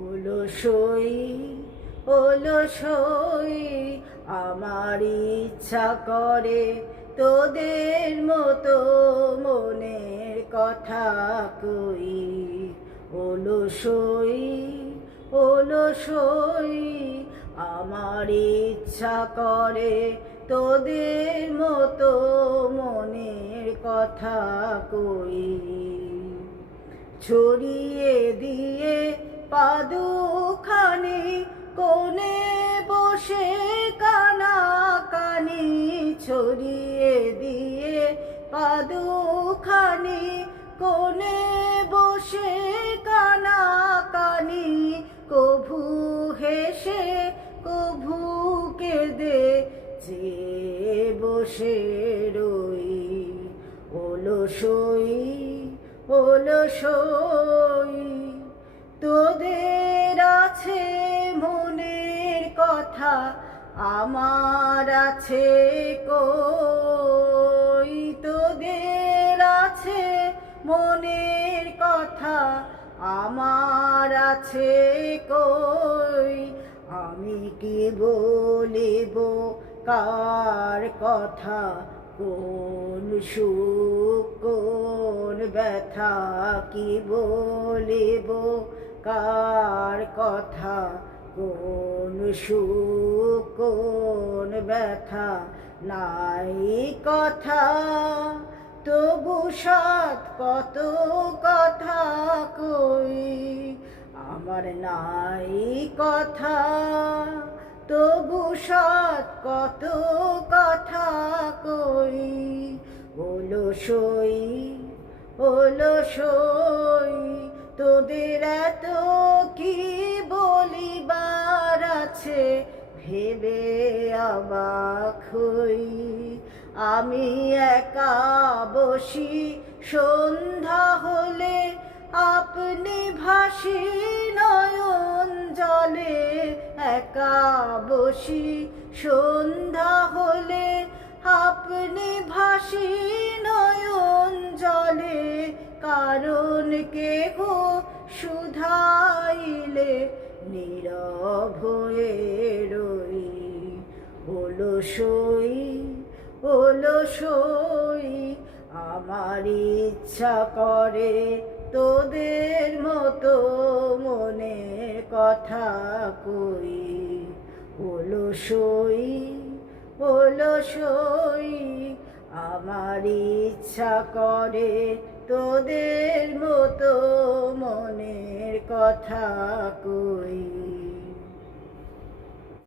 অলসই অলসই আমার ইচ্ছা করে তোদের মতো মনের কথা কই। অলসই অলসই আমার ইচ্ছা করে তোদের মতো মনের কথা কই। ছড়িয়ে দিয়ে পাদুখানি কোণে বসে কানাকানি, ছড়িয়ে দিয়ে পাদুখানি কোণে বসে কানাকানি, কভু হেসে কভু কেঁদে যে বসে রই। অলসই অলসই তোদের আছে মনের কথা, আমার আছে কই। তোদের আছে মনের কথা, আমার আছে কই। আমি কি বলিব কার কথা, কোন সুখ কোন ব্যথা, কি বলিব কার কথা, কোন সুখ কোন ব্যথা। নাই কথা তবু সাথ কত কথা কই, আমার নাই কথা তবু সাথ কত কথা কই। অলসই অলসই তোদের এত কি বলিবার আছে, ভেবে অবাক হই। আমি একা বসি সন্ধ্যা হলে, আপনি ভাসি নয়ন জলে। একা বসি সন্ধ্যা হলে, আপনি ভাসি নয়ন জলে। কারণ কেহ শুধাইলে নীরব হয়ে রই। অলসই অলসই আমার ইচ্ছা করে তোদের মতো মনের কথা কই। অলসই অলসই আমার ইচ্ছা করে তোদের মতো মনের কথা কই।